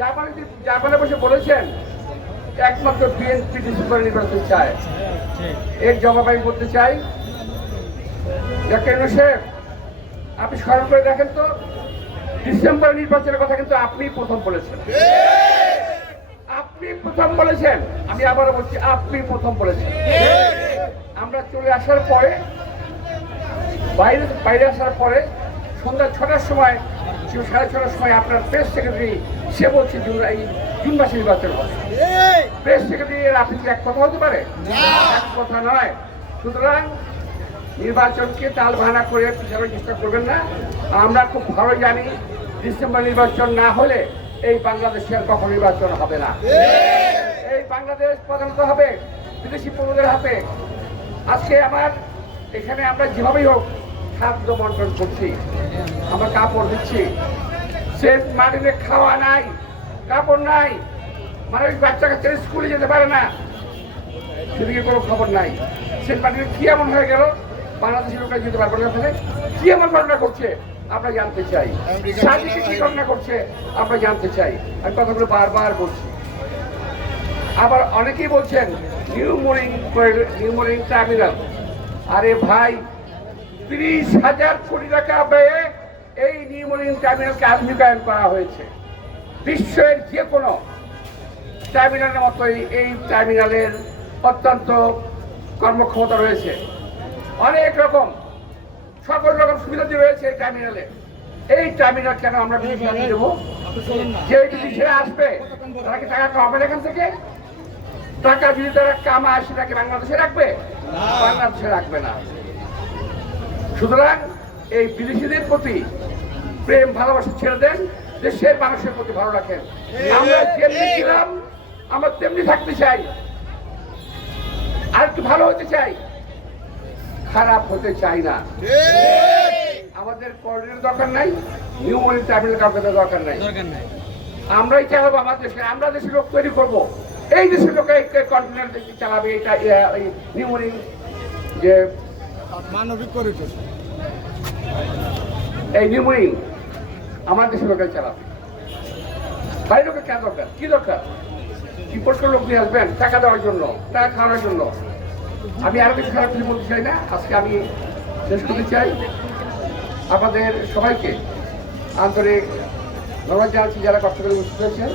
জাপানে বসে বলেছেন একমাত্র বিএনপি ডিসেম্বর নির্বাচন চায়। এর জবাব আমি বলতে চাই, ডক্টর শেখ আপনি স্মরণ করে দেখেন তো, ডিসেম্বর নির্বাচনের কথা কিন্তু আপনি প্রথম বলেছেন। আপনি প্রথম বলেছেন, আমি আবারও বলছি আপনি প্রথম বলেছেন। আমরা চলে আসার পরে বাইরে আসার পরে সন্ধ্যা 6টার সময় 6:30টার সময় আপনার প্রেস সেক্রেটারি সে বলছে জুন মাসে নির্বাচন হবে। প্রেস সেক্রেটারি আপনি কি এক কথা হতে পারে? এক কথা নয়। সুতরাং নির্বাচনকে তাল বাহানা করে পিছানোর চেষ্টা করবেন না। আমরা খুব ভালো জানি ডিসেম্বর নির্বাচন না হলে এই বাংলাদেশের কখন নির্বাচন হবে না। এই বাংলাদেশ প্রধানত হবে বিদেশি পণ্যদের হাতে। আজকে আমার এখানে আমরা যেভাবেই হোক খাদ্য বন্টন করছি, আমরা কাপড় দিচ্ছি, সে মাটিতে খাওয়া নাই, কাপড় নাই, মানুষ বাচ্চা কাচ্চা স্কুলে যেতে পারে না, সেদিকে কোনো খবর নাই। সে মাটিতে কি এমন হয়ে গেল বাংলাদেশের লোকরা যেতে পারবে না, কি এমন ঘটনা করছে আমরা জানতে চাই। সাদিকে কি ঘটনা করছে আমরা জানতে চাই। আমি কথাগুলো বারবার বলছি। আবার অনেকেই বলছেন নিউ মরিং টার্মিনাল। আরে ভাই, 30,000 কোটি টাকা ব্যয়ে এই নিউ মরিং টার্মিনালকে আধুনিকায়ন করা হয়েছে। বিশ্বের যে কোনো টার্মিনালের মতোই এই টার্মিনালের অত্যন্ত কর্মক্ষমতা রয়েছে, অনেক রকম সকল রকম সুবিধা রয়েছে এই টার্মিনালে। এই টার্মিনাল কেন আমরা বিদেশে দেবো? যে বিদেশে আসবে তারা কি টাকা কামাবে এখান থেকে? টাকা যদি তারা কামায় সেটাকে বাংলাদেশে রাখবে? বাংলাদেশে রাখবে না। সুতরাং এই বিদেশিদের প্রতি প্রেম ভালোবাসা ছেড়ে দেন, দেশের মানুষের প্রতি ভালো রাখেন। আমরা যেমনি ছিলাম আমরা তেমনি থাকতে চাই, আর একটু ভালো হতে চাই, খারাপ হতে চাই না। আমাদের কর্ডের দরকার নাই, নিউ মরিং টার্মিনাল কাউকে দরকার নাই। আমরাই চালাবো আমার দেশে, আমরা দেশের লোক তৈরি করবো। এই দেশের লোক কন্টেনার চালাবে, এটা নিউ মরিং যে মানবিক করিডোর, এই নিউ মরিং আমার দেশের লোকের চালাবে। বাইরের লোকের কেন দরকার? কি দরকার? ইম্পোর্ট করে লোক নিয়ে আসবেন টাকা দেওয়ার জন্য, টাকা খাওয়ানোর জন্য। আমি আরো কিছু খারাপ কিছু বলতে চাই না। আজকে আমি শেষ করতে চাই। আপনাদের সবাইকে আন্তরিক ধন্যবাদ জানাচ্ছি যারা কষ্ট করে উপস্থিত হয়েছেন।